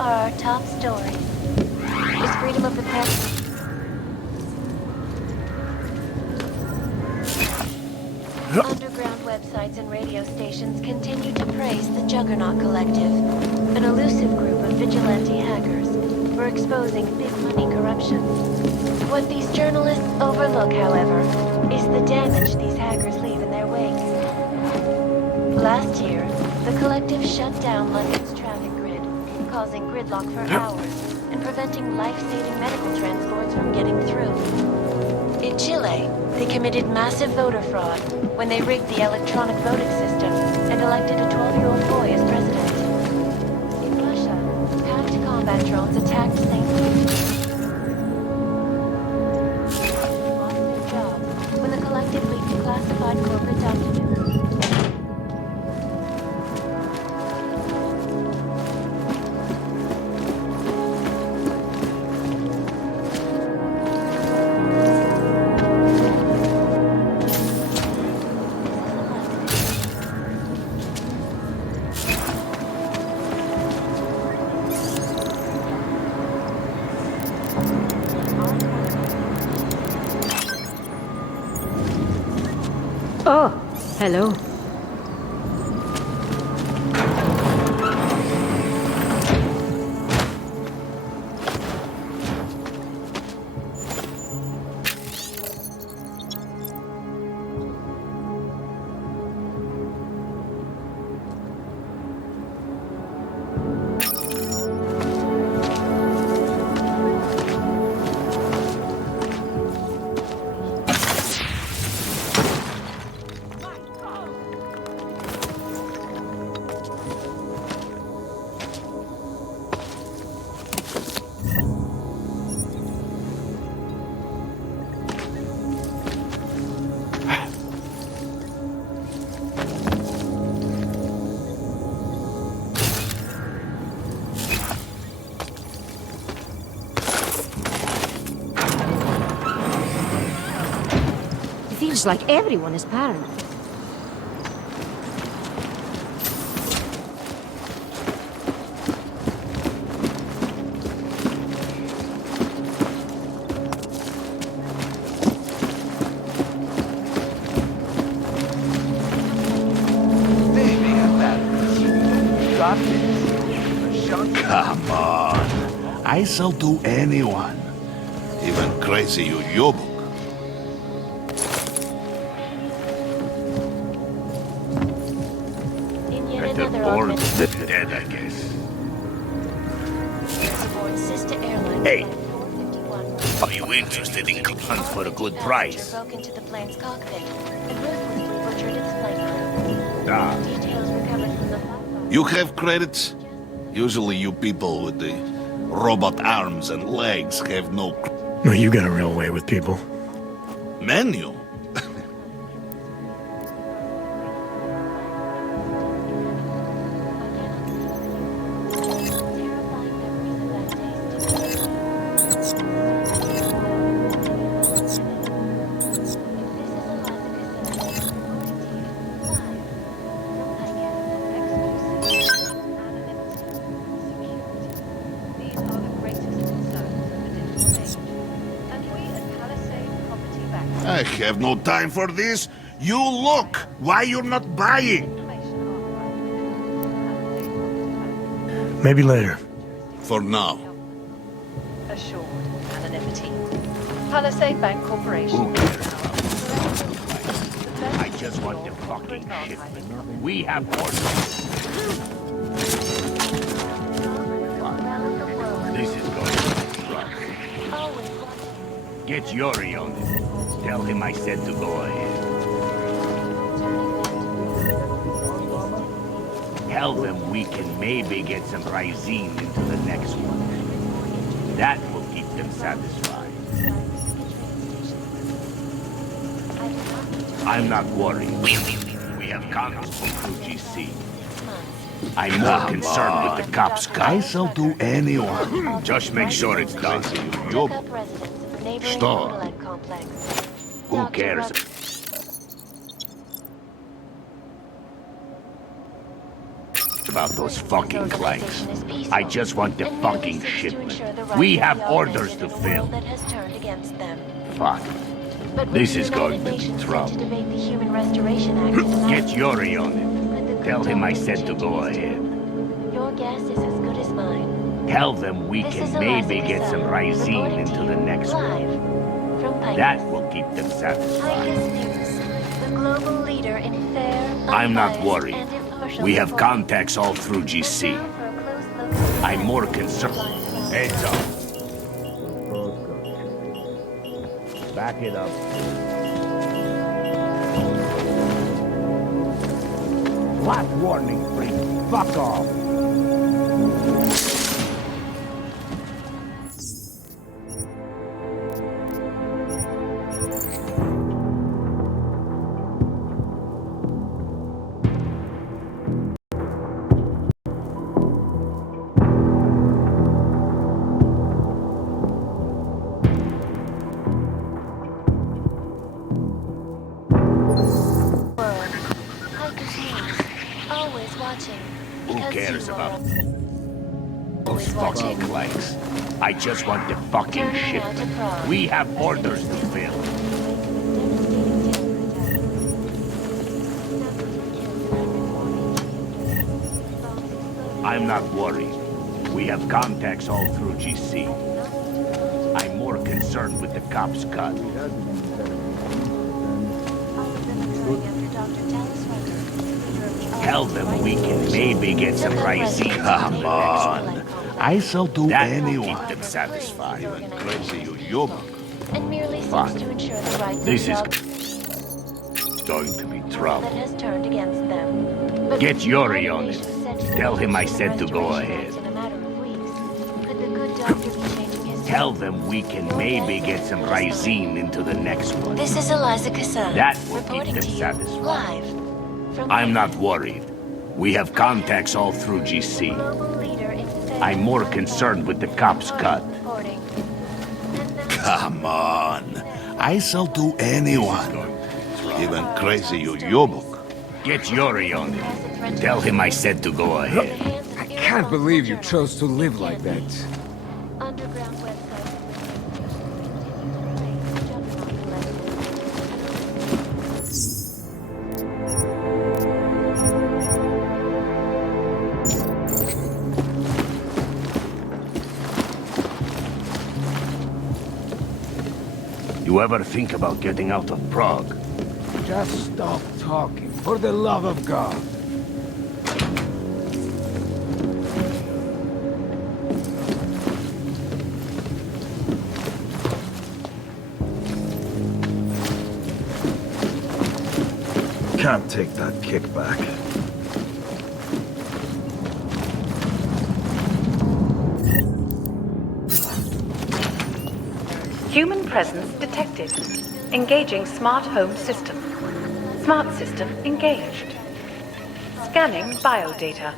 are our top stories. Is freedom of the press... Underground websites and radio stations continue to praise the Juggernaut Collective, an elusive group of vigilante hackers, for exposing big money corruption. What these journalists overlook, however, is the damage these hackers leave in their wake. Last year, the Collective shut down London's traffic grid, causing gridlock for hours and preventing life-saving medical transports from getting through. In Chile, they committed massive voter fraud when they rigged the electronic voting system and elected a 12-year-old boy as president. In Russia, hacked combat drones attacked St. Louis. Lost their jobs when the Collective leaked classified corporate documents. Oh, hello. Seems like everyone is paranoid. Come on. I shall do anyone. Even crazy Yoyobo. Born dead, I guess. Hey, are you interested in guns for a good price? Broke into the plane's cockpit and ruthlessly butchered its flight crew. Ah. Details recovered from the flight. You have credits? Usually you people with the robot arms and legs have no... Well, you got a real way with people. Menu? I have no time for this. You look. Why you're not buying? Maybe later. For now. Assured anonymity. Palisade Bank Corporation. Who cares? I just want the fucking shipment. We have orders. This is going to be rough. Get Yuri on it. Tell him I said to go ahead. Tell them we can maybe get some Rysine into the next one. That will keep them satisfied. I'm not worried. We have condoms from UGC. I'm more concerned with the cops' I guys. shall do anyone. Just make sure it's done. Stop. Who cares? about those fucking This clanks. organization is peaceful I just want the and merely fucking seeks to shipment. ensure the rights We of have the orders augmented to in a world fill. that has turned against them. Fuck. But This with is the going United to be Nations trouble. set to debate the Human Restoration Act in a matter Get of Yuri weeks, on it. could the Tell good him I doctor said be to changing go his ahead. tune? Your guess is as good as mine. Tell them we This can is maybe Eliza get some Cassell, Rysine reporting into to the you next one. live from Picus. That will keep them satisfied. Picus News, the global leader in fair, I'm not unbiased, worried. and impartial We have reporting. contacts all through GC. Now for a close look at the I'm more events concerned. around Heads the up. Back it up. Last warning, freak. Fuck off. world. Picus News, always watching. Who Because cares you about are those always fucking watching. clanks? I just want the fucking Turning now to shipment. Prague. We have orders to fill. I'm not worried. We have contacts all through GC. I'm more concerned with the cops' cut. Tell them we can maybe get some Rysine. Come on. I shall do That will anyone. keep them satisfied. You ain't crazy, you yobok. And merely Fuck. seeks to ensure the rights This is of the going to be that trouble. has turned against them. But Get with the Yuri United on it. Nations set to Tell debate him the I Human said to go Restoration ahead. Act in a matter of weeks, could the good doctor be changing his Tell tune? them we can maybe get some Rysine into the next one. This is Eliza Cassell, That will keep reporting them to you satisfied. live from I'm not Picus. worried. We have contacts all through GC. Global leader in fair, I'm more concerned with the cops' cut. reporting. And now- Come on. I shall do anyone. Even crazy, you yobok. Get Yuri on it. Tell him I said to go ahead. I can't believe you chose to live like that. Underground website. You ever think about getting out of Prague? Just stop talking, for the love of God. Can't take that kickback. Human presence detected. Engaging smart home system. Smart system engaged. Scanning biodata.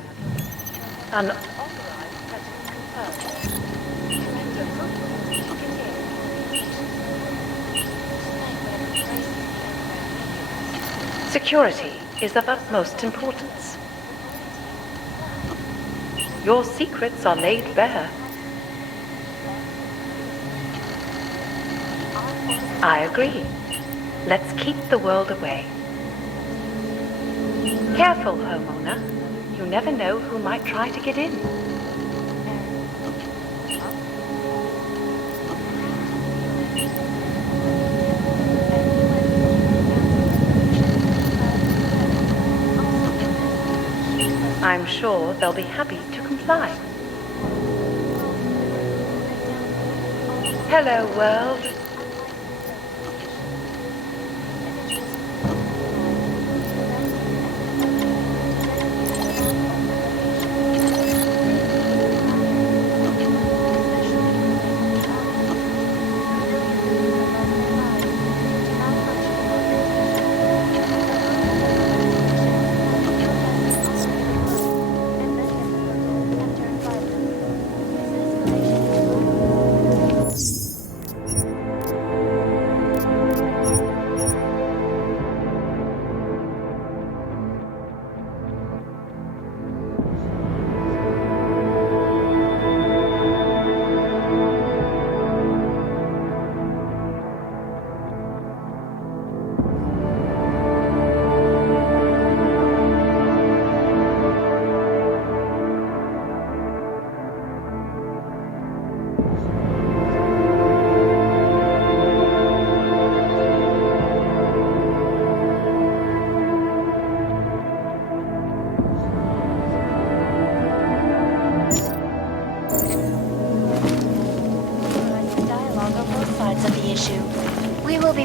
Security is of utmost importance. Your secrets are laid bare. I agree. Let's keep the world away. Careful, homeowner. You never know who might try to get in. I'm sure they'll be happy to comply. Hello, world.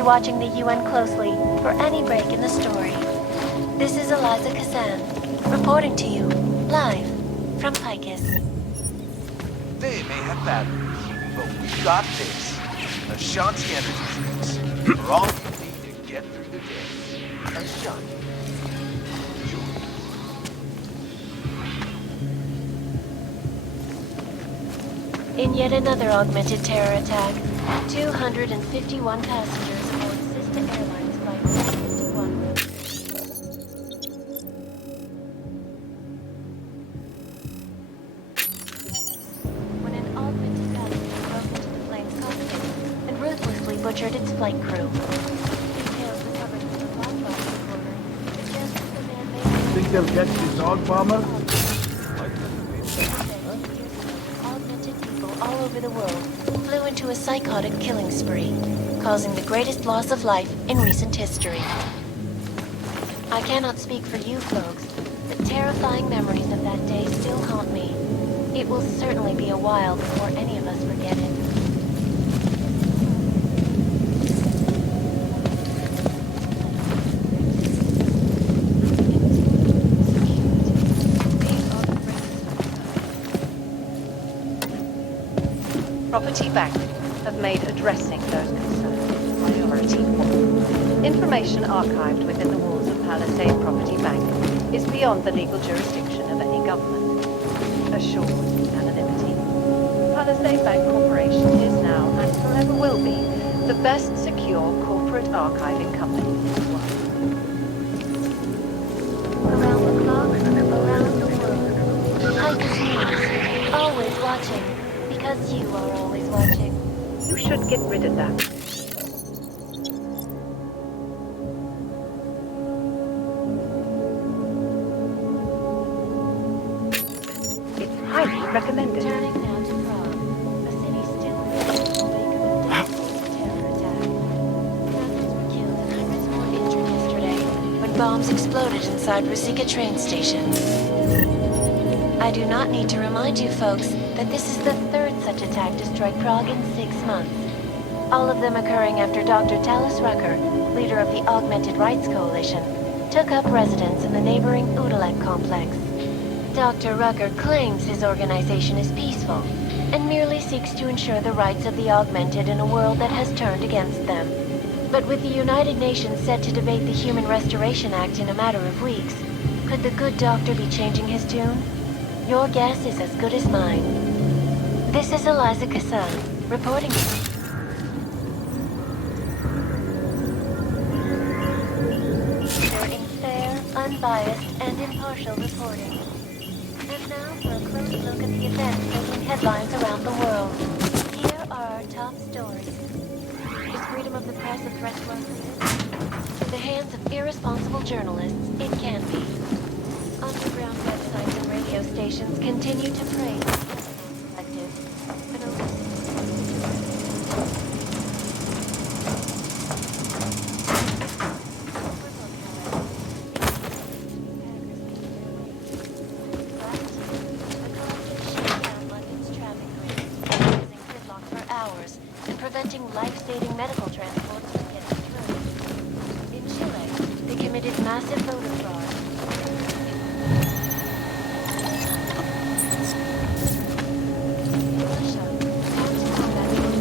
watching the UN closely for any break in the story. This is Eliza Kazan, reporting to you, live, from Picus. They may have batteries, but we got this. Ashanti energy drinks. For all you need to get through the day. Ashanti. In yet another augmented terror attack, 251 passengers aboard Sister Airlines Flight 151. When an augmented passenger broke into the plane's cockpit and ruthlessly butchered its flight crew. Details recovered from the black box recorder suggest that the man may Think they'll get the dog bomber? augmented people all over the world flew into a psychotic killing spree, causing the greatest loss of life in recent history. I cannot speak for you folks, but terrifying memories of that day still haunt me. It will certainly be a while before any of us forget it. Property Bank have made addressing those concerns priority one. Information archived within the walls of Palisade Property Bank is beyond the legal jurisdiction of any government. Assured anonymity. Palisade Bank Corporation is now, and forever will be, the best secure corporate archiving company in the world. Around the clock, around the world. Picus News, always watching, because you are always watching. You should get rid of that. It's highly recommended. Turning now to Prague, a city still in the wake of a devastating terror attack. Thousands were killed and hundreds more injured yesterday when bombs exploded inside Ruzicka train station. I do not need to remind you folks that this is the third such attack to strike Prague in 6 months. All of them occurring after Dr. Talis Rucker, leader of the Augmented Rights Coalition, took up residence in the neighboring Udalek complex. Dr. Rucker claims his organization is peaceful and merely seeks to ensure the rights of the augmented in a world that has turned against them. But with the United Nations set to debate the Human Restoration Act in a matter of weeks, could the good doctor be changing his tune? Your guess is as good as mine. This is Eliza Kazan, reporting. Bringing fair, unbiased, and impartial reporting. And now for a close look at the events making headlines around the world. Here are our top stories. Is freedom of the press a threat to our freedom? In the hands of irresponsible journalists, it can be. Underground websites and radio stations continue to praise the collective. An preventing life-saving medical transports from getting through. In Chile, they committed massive voter fraud. In Russia, armed combat was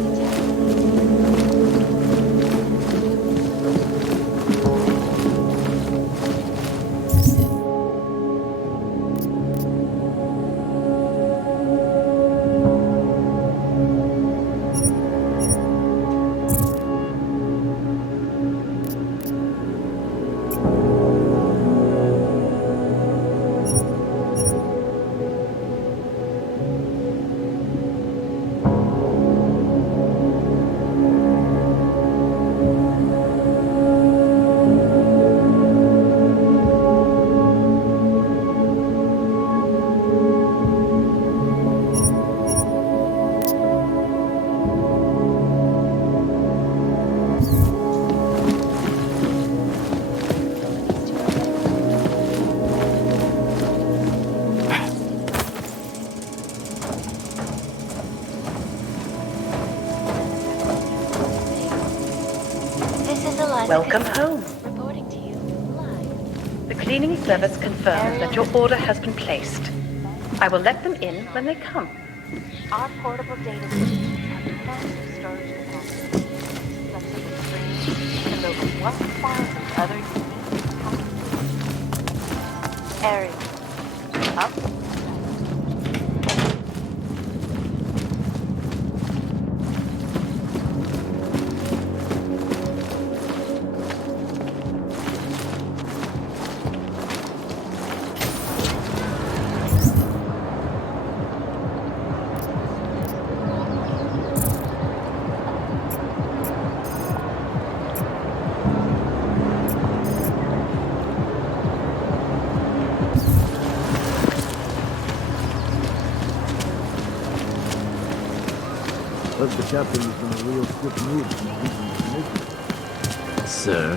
Welcome home. Reporting to you live. The cleaning service confirms that your order has been placed. I will let them in when they come. Our portable data systems have massive storage capacity, flexible screens, and over 1,000 other unique packages. Area. Up. But the captain is in a real strict mood. Sir?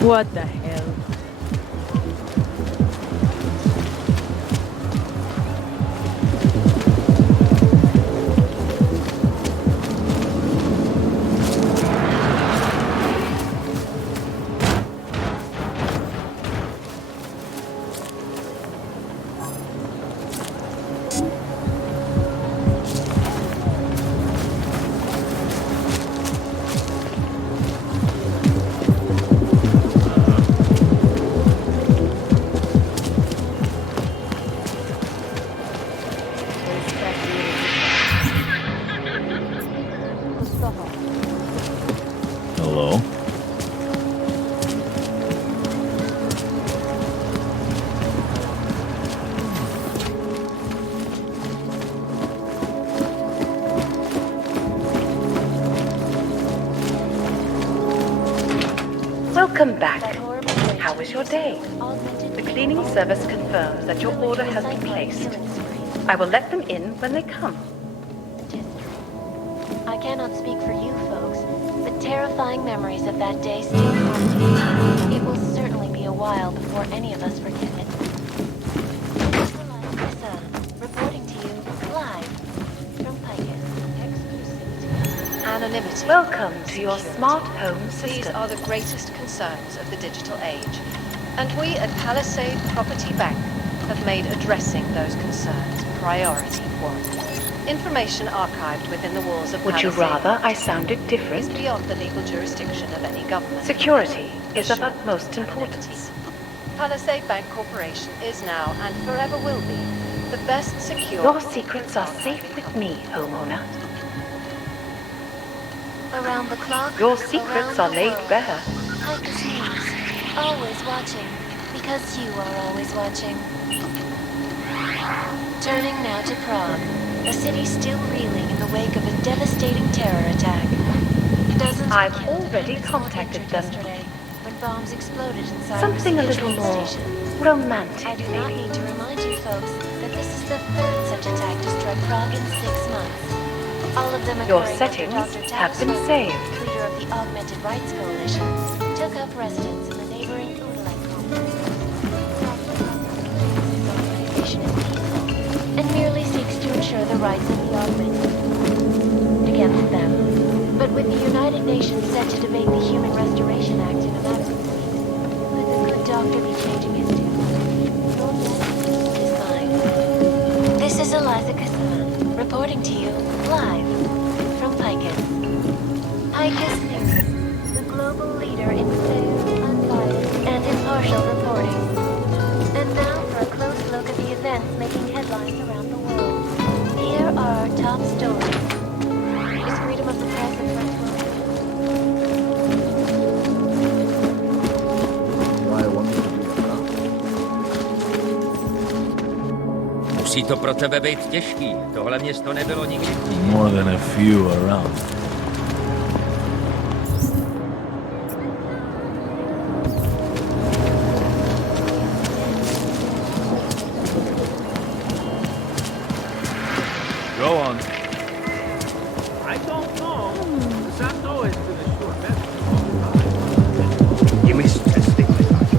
What the hell? Hello? Welcome back. That horrible How was your day? augmented The cleaning service confirms that your order has been placed. I will let them in when they come. I cannot speak for you folks, but terrifying memories of that day still haunt me. It will certainly be a while before any of us forget it. Reporting to you live from Picus. Exclusivity. Anonymity. Welcome to your Security. smart home These system. are the greatest concerns of the digital age. And we at Palisade Property Bank have made addressing those concerns priority one. Information archived within the walls of Would you Palisade rather I sounded is different? beyond the legal jurisdiction of any government. Security is of utmost importance. Palisade Bank Corporation is now and forever will be the best secure... Your secrets are safe with me, homeowner. Around the clock. Your secrets are around the laid world. bare. Picus News. Always watching. Because you are always watching. Turning now to Prague. A city still reeling in the wake of a devastating terror attack. Dozens I've were killed already in a contacted them. yesterday when bombs exploded inside Something a the little train more station. I romantic, do not maybe. need to remind you folks that this is the third such attack to strike Prague in 6 months. All of them Your occurring after settings Dr. have been Tausman, saved. leader of the Augmented Rights Coalition, took up residence in the neighboring Udalek complex. Organization is peaceful and merely seeks to ensure the rights of the augmented against them. But with the United Nations set to debate the Human Restoration Act in a matter of weeks, could the good doctor be changing his tune? Your guess is mine. This is Eliza Kassan, reporting to you live from Picus. Picus News, the global leader in fair, unbiased, and impartial reporting. And now for a close look at the events making headlines around the world. Here are our top stories. Is freedom of the press and press Why I want me to be around. Musí to pro tebe být těžký. Tohle město nebylo nikdy. More than a few around. Go on. I don't know. Because I'm always to the short method. You missed testing with us.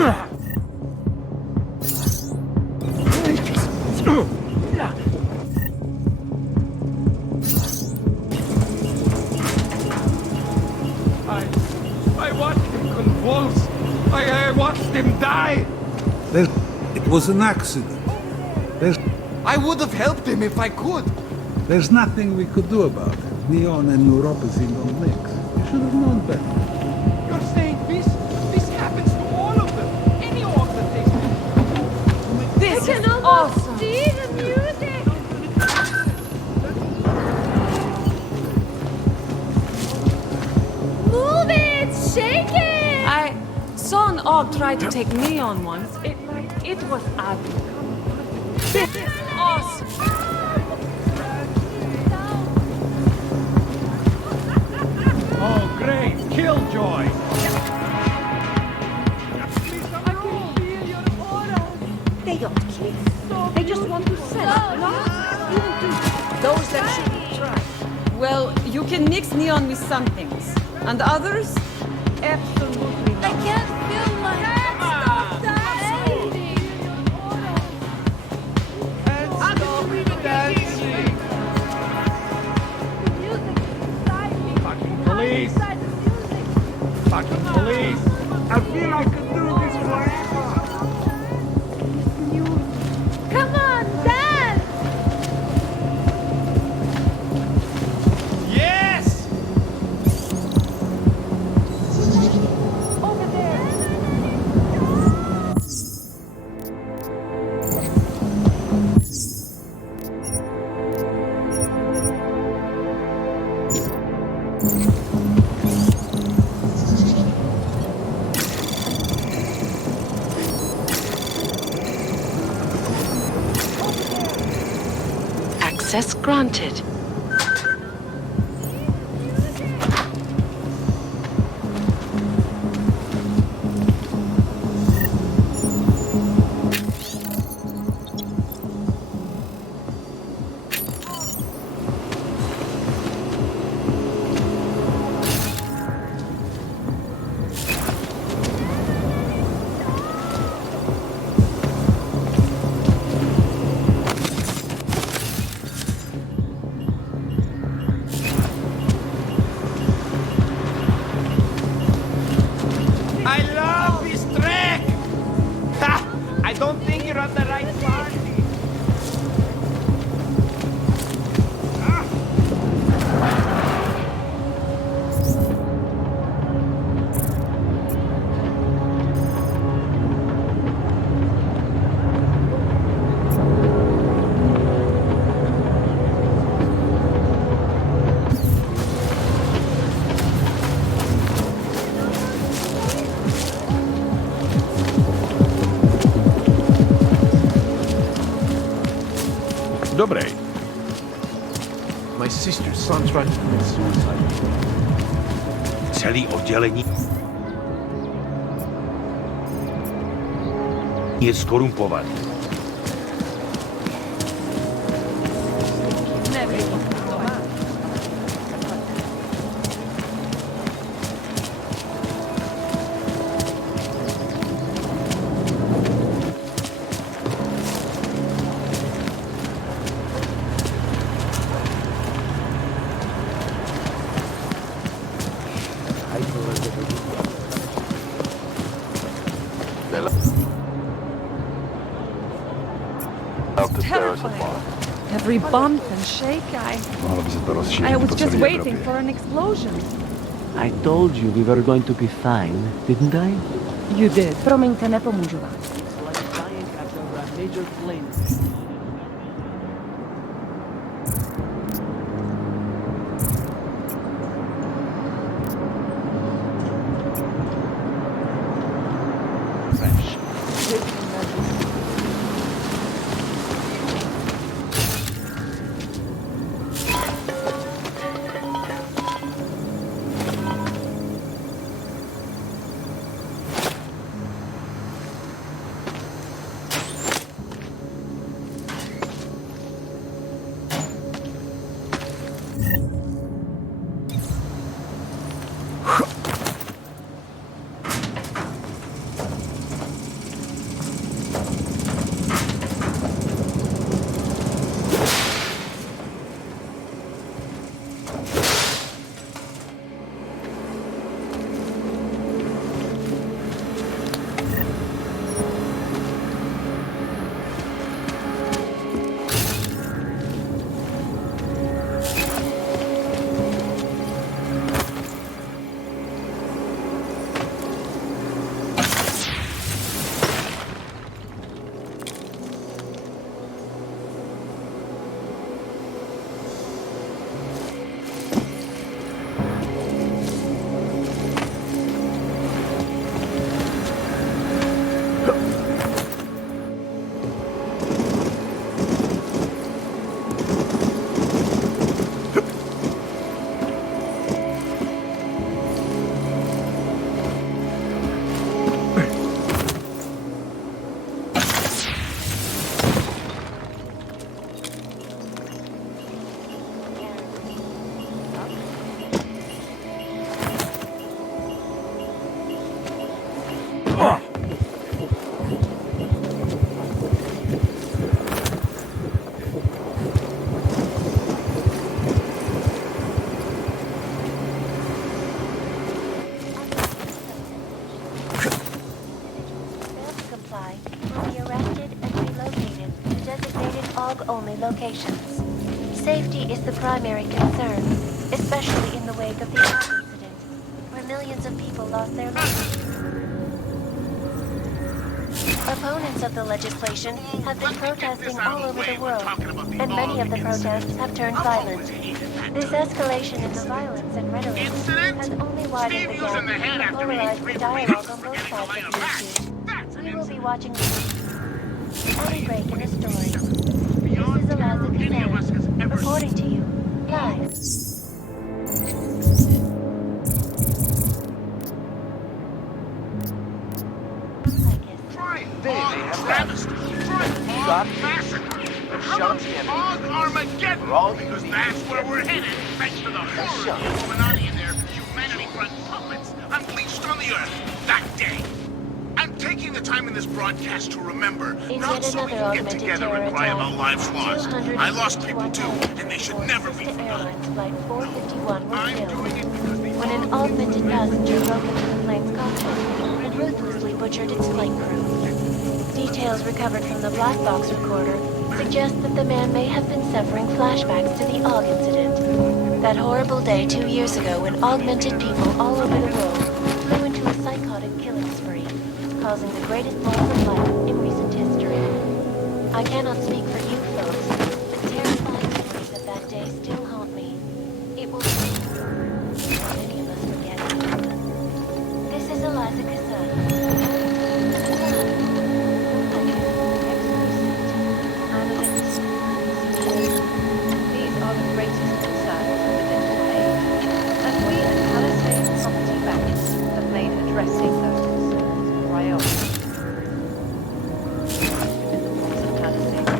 I watched him convulse. I watched him die. It was an accident. I would have helped him if I could. There's nothing we could do about it. Neon and neuropathy don't mix. You should have known better. You're saying this happens to all of them. Any of them takes This is awesome. See the music. Move it, shake it. I saw an AUG try to take Neon once. It was ugly. This is awesome. Oh, great. Killjoy. They don't kiss. They just want to sell. Those that shouldn't try. Well, you can mix Neon with some things. And others? Absolutely not. I can't feel my hand. Stop that. Fucking police. Fucking police. I feel I could do this forever. Come on, dance. Yes! Over there. Access granted. I love this track! Ha! I don't think you're at the right party. Dobrej. My sister's son tried to commit suicide. Celý oddělení je skorumpovaný. Terrifying. Every bump and shake, I was just waiting for an explosion. I told you we were going to be fine, didn't I? You did. Promiňte, nepomůžu vám. only locations. Safety is the primary concern, especially in the wake of the Rave incident, where millions of people lost their lives. Opponents of the legislation have been protesting all over the world, and many of the protests have turned violent. This escalation in the violence and rhetoric has only widened the gap and polarized the dialogue on both sides of the issue. We will be watching any break in the story. This is Eliza Cassell, reporting to you, live. They may have travesty. Shot Ashanti Armageddon! for all Because that's where we're headed, thanks to the horror of the Illuminati and their humanity-front puppets unleashed on the Earth that day. I'm taking the time in this broadcast to remember, not so we can get together and cry about lives lost. I lost people too, and they should never be forgotten. Flight 451 was killed when an augmented passenger broke into the plane's cockpit and ruthlessly butchered its flight crew. Details recovered from the black box recorder suggest that the man may have been suffering flashbacks to the AUG incident. That horrible day 2 years ago when augmented people all over the world flew into a psychotic killing spree, causing the greatest loss of life in recent history. I cannot speak for you folks, but terrifying memories of that day still haunt me. It will be many of us forget. This is Eliza Cassell. These are the greatest concerns of the digital age, and we at Palisade Property Bank have made addressing those concerns a priority. Within the walls of Palisade.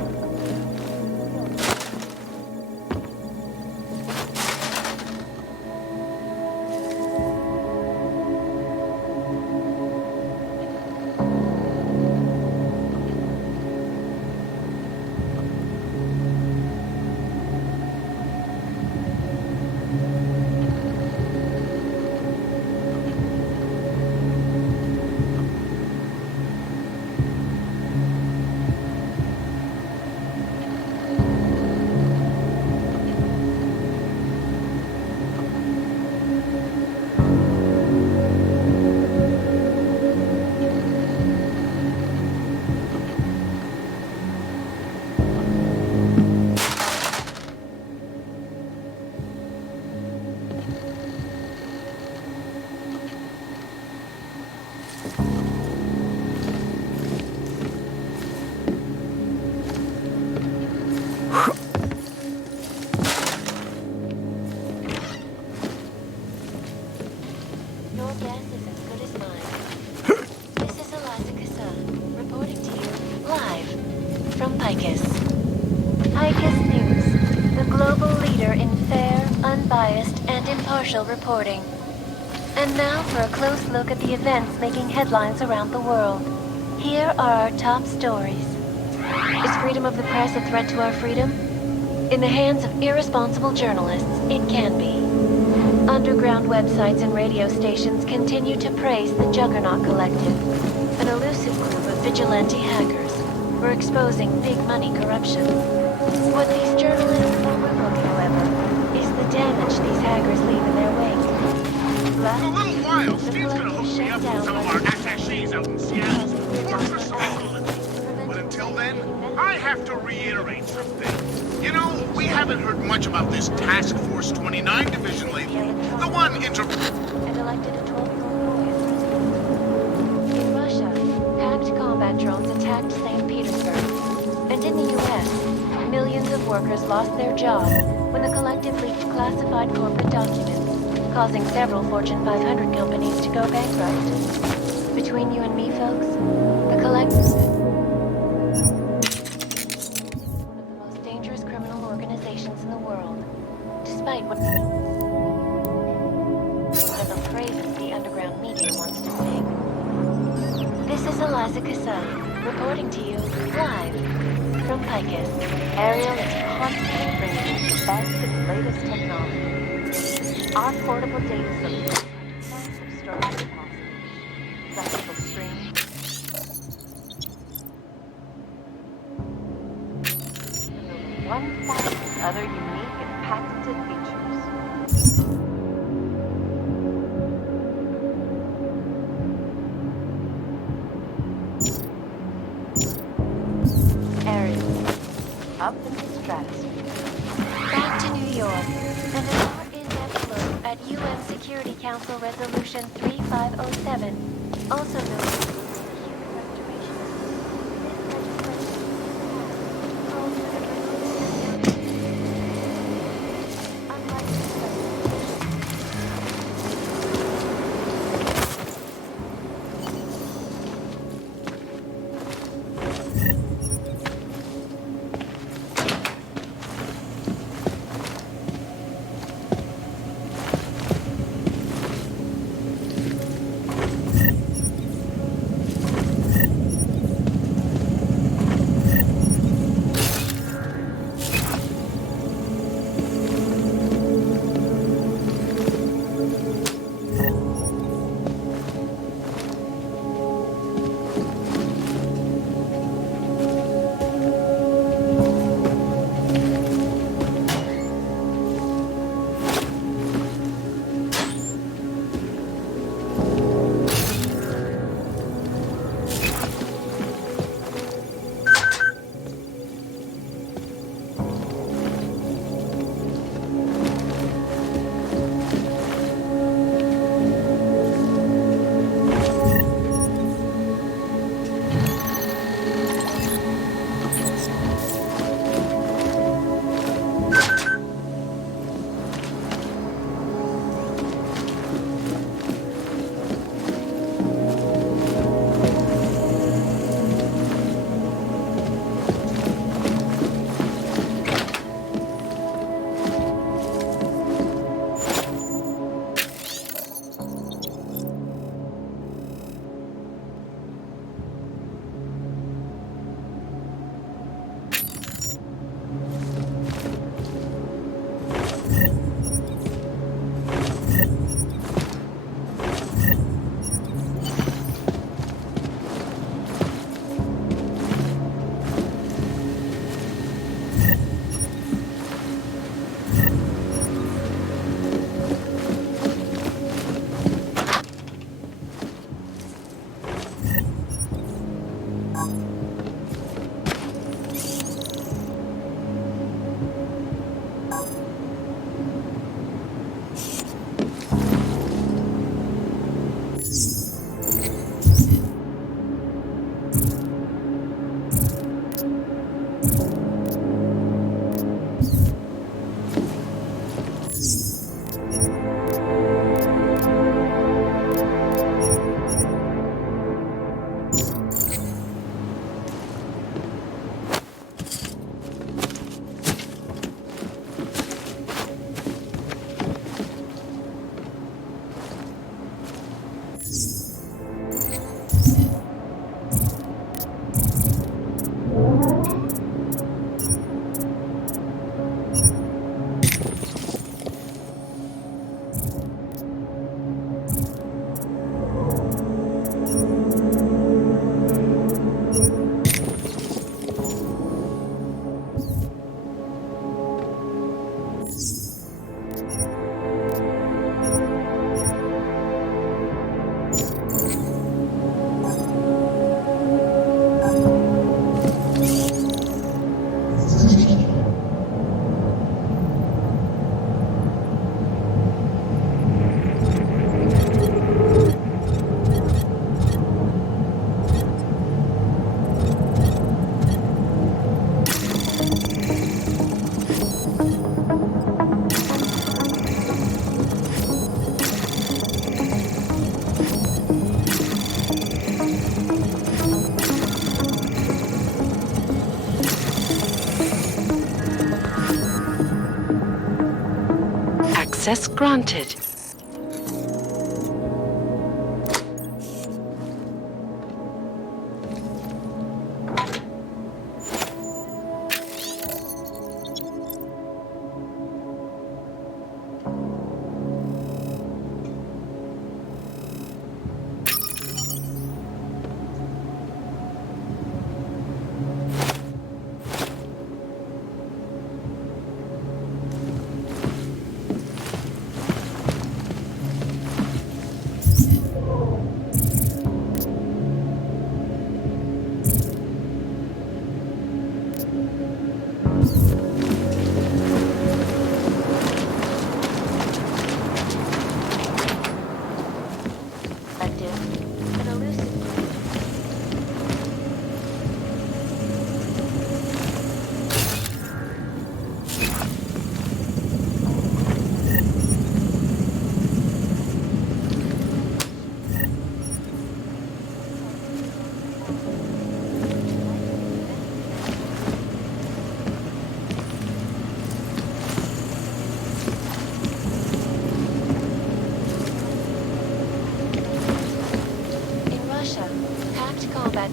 Your guess is as good as mine. This is Eliza Cassell, reporting to you, live, from Picus. Picus News, the global leader in fair, unbiased, and impartial reporting. And now for a close look at the events making headlines around the world. Here are our top stories. Is freedom of the press a threat to our freedom? In the hands of irresponsible journalists, it can be. Underground websites and radio stations continue to praise the Juggernaut Collective, an elusive group of vigilante hackers who are exposing big money corruption. What these journalists overlook, however, is the damage these hackers leave in their wake. In a little while, Steve's gonna hook me up with some of our attachés out in Seattle. Work for some. But until then, I have to reiterate something. You know, we haven't heard much about this Task Force 29 division lately. The one and elected a 12-year-old boy. In Russia, hacked combat drones attacked St. Petersburg. And in the U.S., millions of workers lost their jobs when the collective leaked classified corporate documents, causing several Fortune 500 companies to go bankrupt. Between you and me, folks, the collective... in the world, despite whatever praises the underground media wants to sing. This is Eliza Cassell, reporting to you live from Picus. Ariel is constantly bringing you the best and latest technology. Our portable data solution of storage capacity, flexible stream, patented features. Areas up in the stratosphere. Back to New York, and a more in-depth look at UN Security Council Resolution 3507, also known as the Human Restoration Access granted.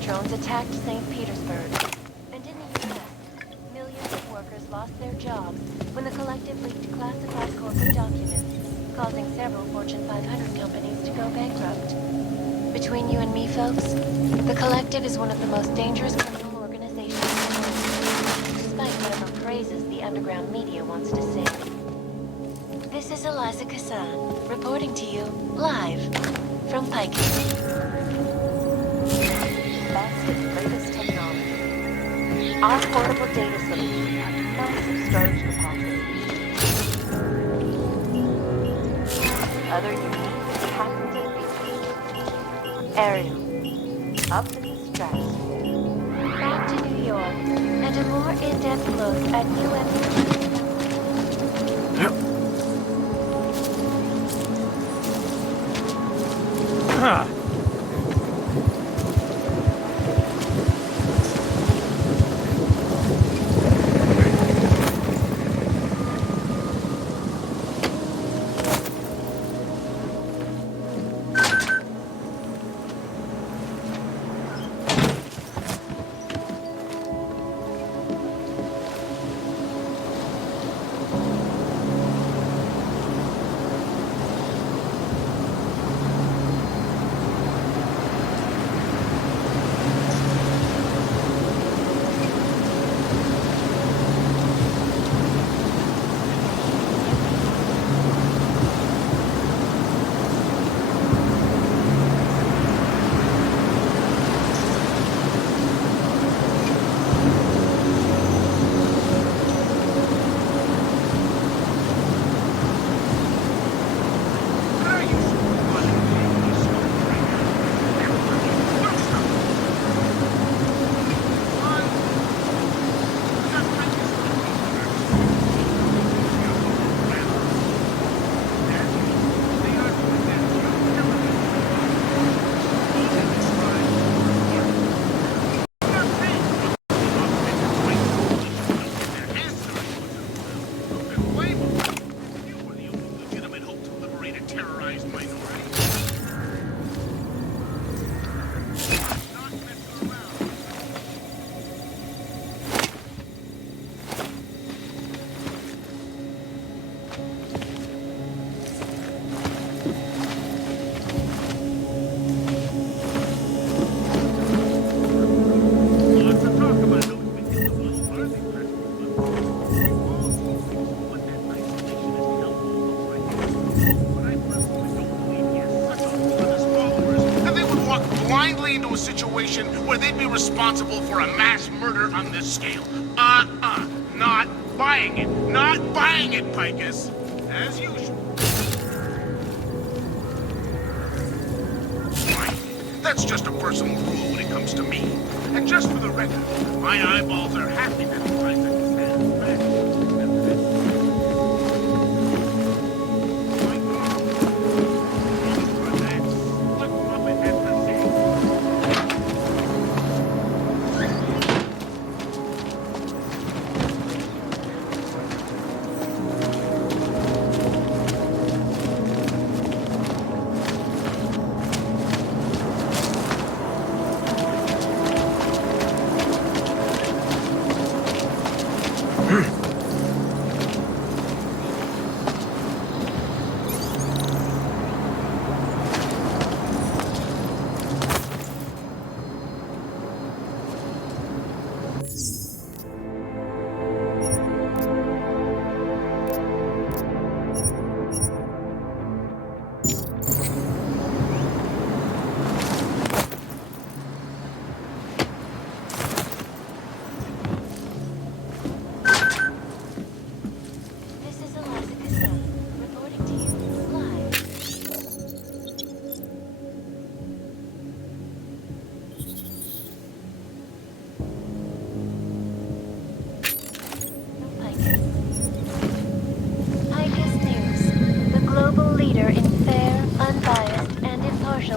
drones attacked St. Petersburg. And in the US, millions of workers lost their jobs when the collective leaked classified corporate documents, causing several Fortune 500 companies to go bankrupt. Between you and me, folks, the collective is one of the most dangerous criminal organizations in the world, despite whatever praises the underground media wants to sing. This is Eliza Kassan, reporting to you, live, from Pike's. Massive latest technology. Our portable data solution has massive storage capacity. Other unique patented features. Aerial. Up in the stratosphere. Back to New York. And a more in-depth look at UN. Where they'd be responsible for a mass murder on this scale. Not buying it. Not buying it, Picus. As usual. Fine. That's just a personal rule when it comes to me. And just for the record, my eyeballs are happy that Eliza stands back.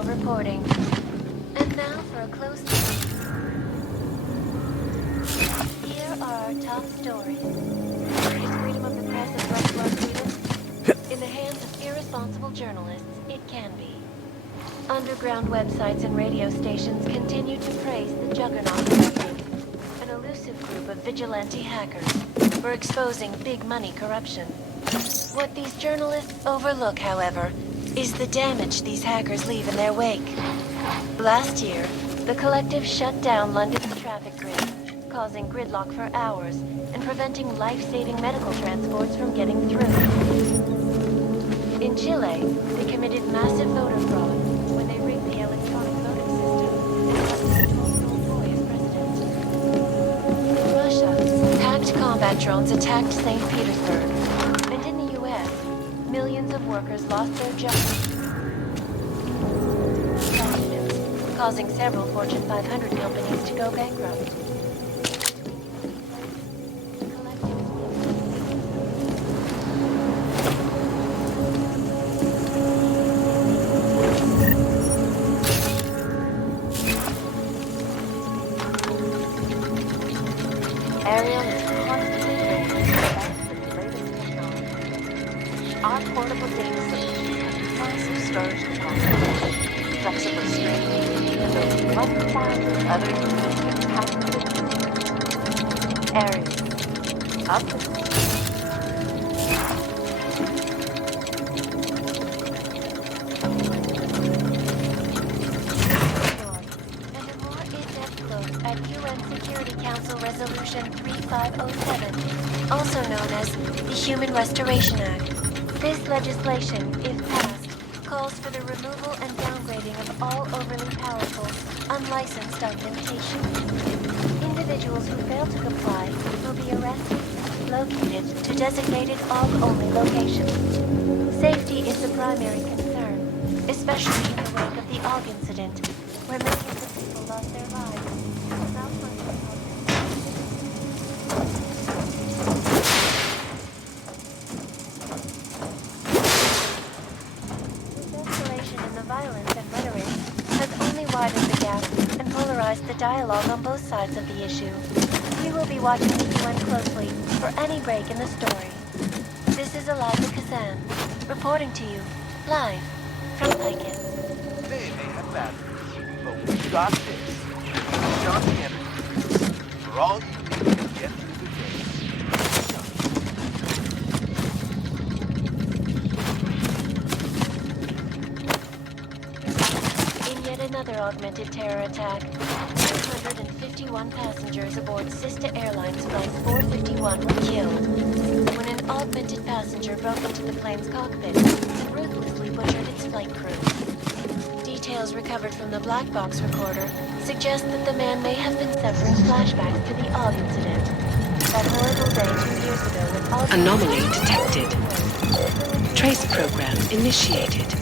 Reporting. And now for a close look. Here are our top stories. Is freedom of the press a threat to our freedom? In the hands of irresponsible journalists, it can be. Underground websites and radio stations continue to praise the Juggernaut Collective, an elusive group of vigilante hackers for exposing big money corruption. What these journalists overlook, however, is the damage these hackers leave in their wake. Last year, the Collective shut down London's traffic grid, causing gridlock for hours and preventing life-saving medical transports from getting through. In Chile, they committed massive voter fraud when they rigged the electronic voting system and elected Tolstoy as president. In Russia, hacked combat drones attacked St. Petersburg. And in the US, millions of workers lost their jobs, causing several Fortune 500 companies to go bankrupt. Ariel is constantly training the best with the latest technology. Our portable data solutions have massive storage capacity, flexible streaming, and over 1,000 other users can passively Ariel, up the at UN Security Council Resolution 3507, also known as the Human Restoration Act. This legislation, if passed, calls for the removal and downgrading of all overly powerful, unlicensed augmentation. Individuals who fail to comply will be arrested and located to designated AUG-only locations. Safety is the primary concern, especially in the wake of the AUG incident, where millions of people lost their lives. The dialogue on both sides of the issue. We will be watching the UN closely for any break in the story. This is Eliza Kazan, reporting to you, live, from Paikin. They may have batteries, but we got this. Shanti Energies, for all you need to get through the day. In yet another augmented terror attack, 251 passengers aboard Sister Airlines Flight 451 were killed when an augmented passenger broke into the plane's cockpit and ruthlessly butchered its flight crew. Details recovered from the black box recorder suggest that the man may have been suffering flashbacks to the AUG incident. That horrible day 2 years ago when AUG... Anomaly detected. Trace program initiated.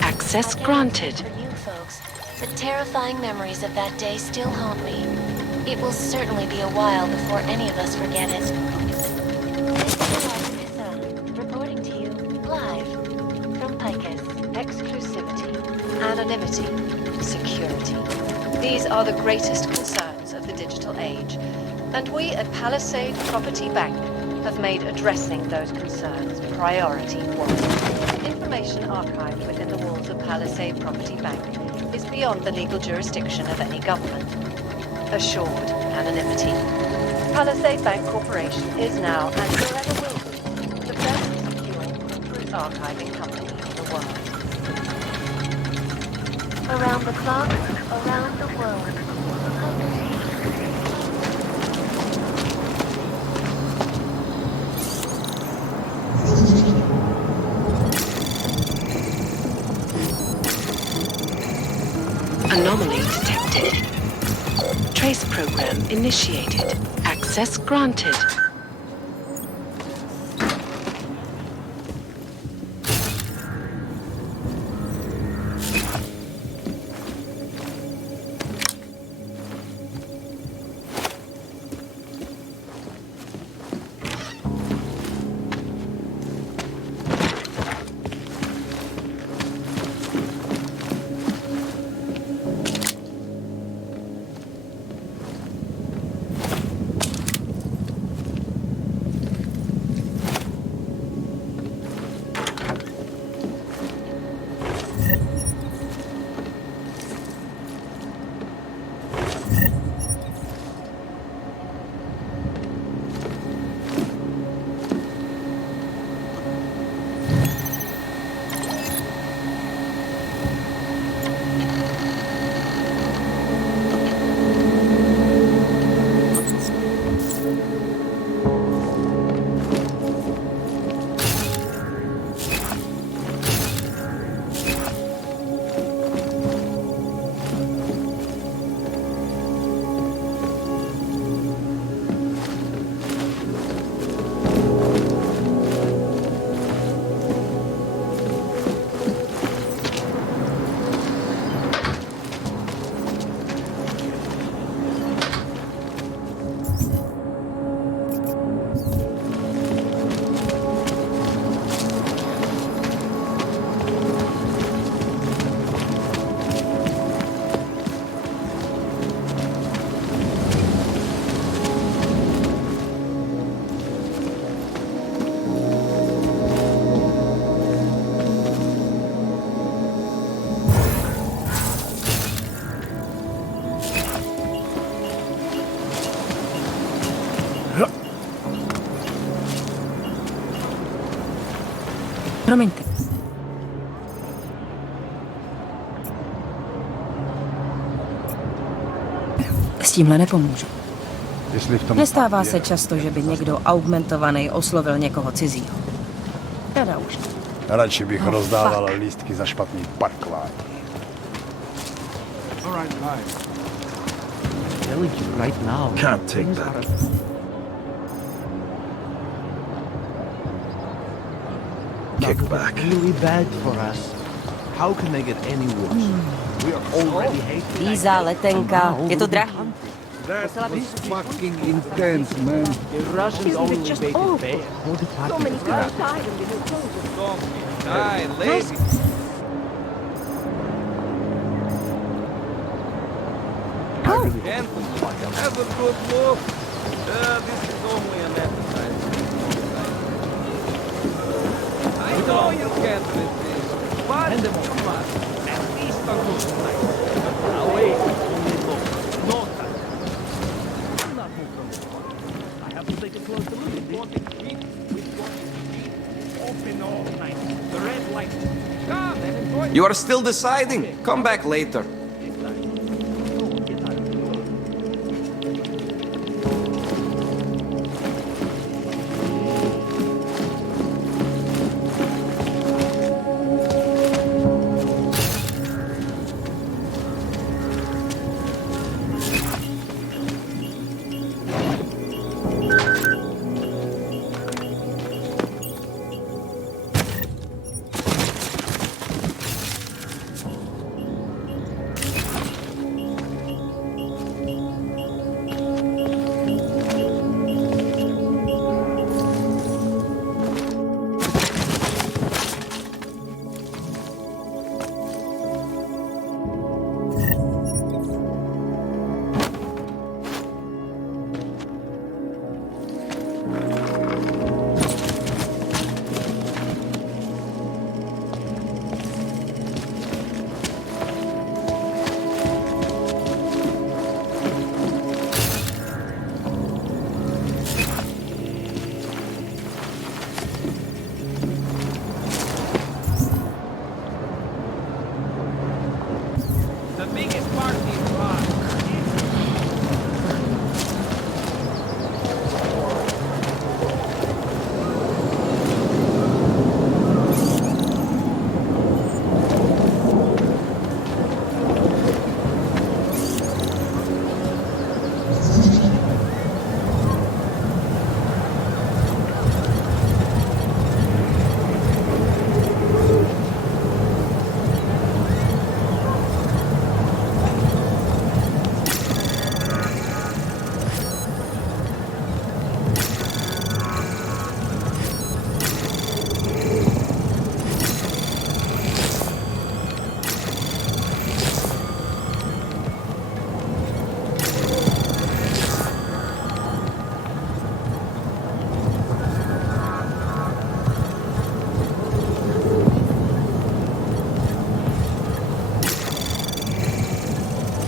Access granted. The terrifying memories of that day still haunt me. It will certainly be a while before any of us forget it. This is Eliza Kazan, reporting to you, live, from Picus. Exclusivity, anonymity, security. These are the greatest concerns of the digital age. And we at Palisade Property Bank have made addressing those concerns priority one. Information archived within the walls of Palisade Property Bank is beyond the legal jurisdiction of any government. Assured anonymity. Palisade Bank Corporation is now and forever will be the best secure corporate archiving company in the world. Around the clock, around the world. Anomaly detected. Trace program initiated. Access granted. Promiňte. S tímhle nepomůžu. Nestává se často, že by někdo augmentovaný oslovil někoho cizího. Teda už. Radši bych rozdával lístky za špatný parkování. Right now. Can't take that. Kickback. Really bad for us. How can they get any worse? We are already hated. Víza, letenka, je to drahý. That was fucking intense, man. The Russians only make it fair. So many people died and they were Die, lazy. Have a good look. This is only an appetite. I know you can't resist, but come on, at least until tonight. Now wait, only look. No time. Do not move from this one. I have to take a closer look at this. Open all night. The red light. Come and enjoy. You are still deciding? Come back later.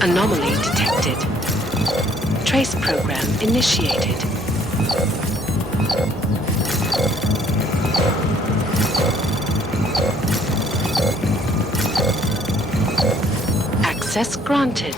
Anomaly detected. Trace program initiated. Access granted.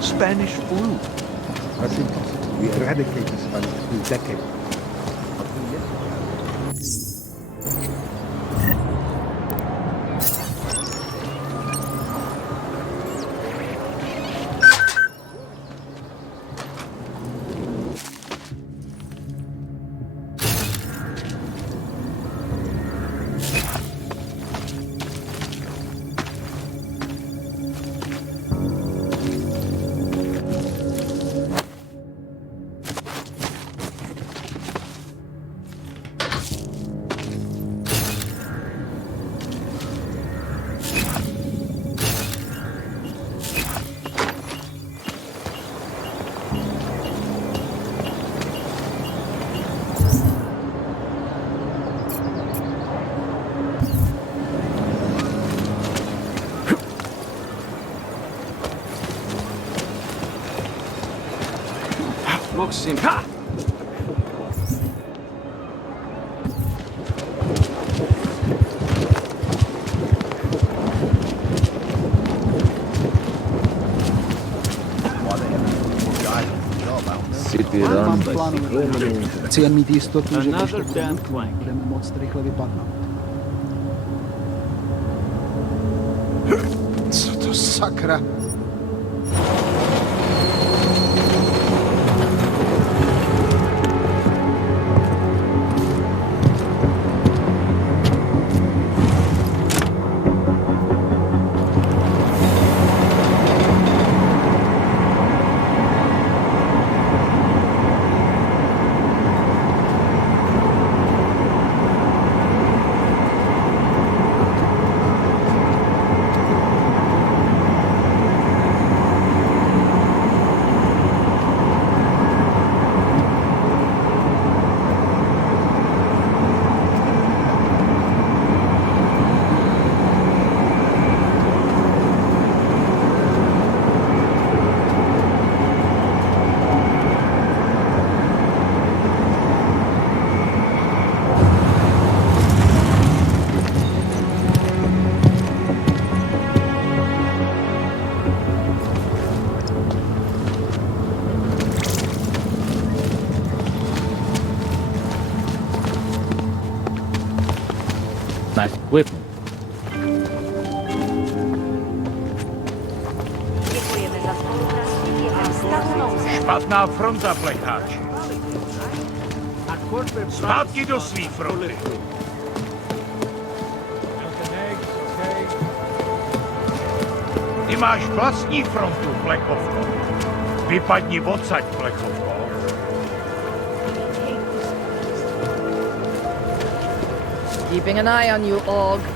Spanish flu. That's impossible. We eradicated Spanish flu decades. Proxim. Ha! Mám plánu. Chci jen mít jistotu, že když to bude Another nutné, damn budeme moct rychle vypadnout. Co to sakra? Nice equipment. Děkujeme za spolupráci. Špatná fronta, plecháči. Zpátky do svý fronty. Ty máš vlastní frontu, plechovko. Vypadni odsaď, plechovko. Keeping an eye on you, Aug.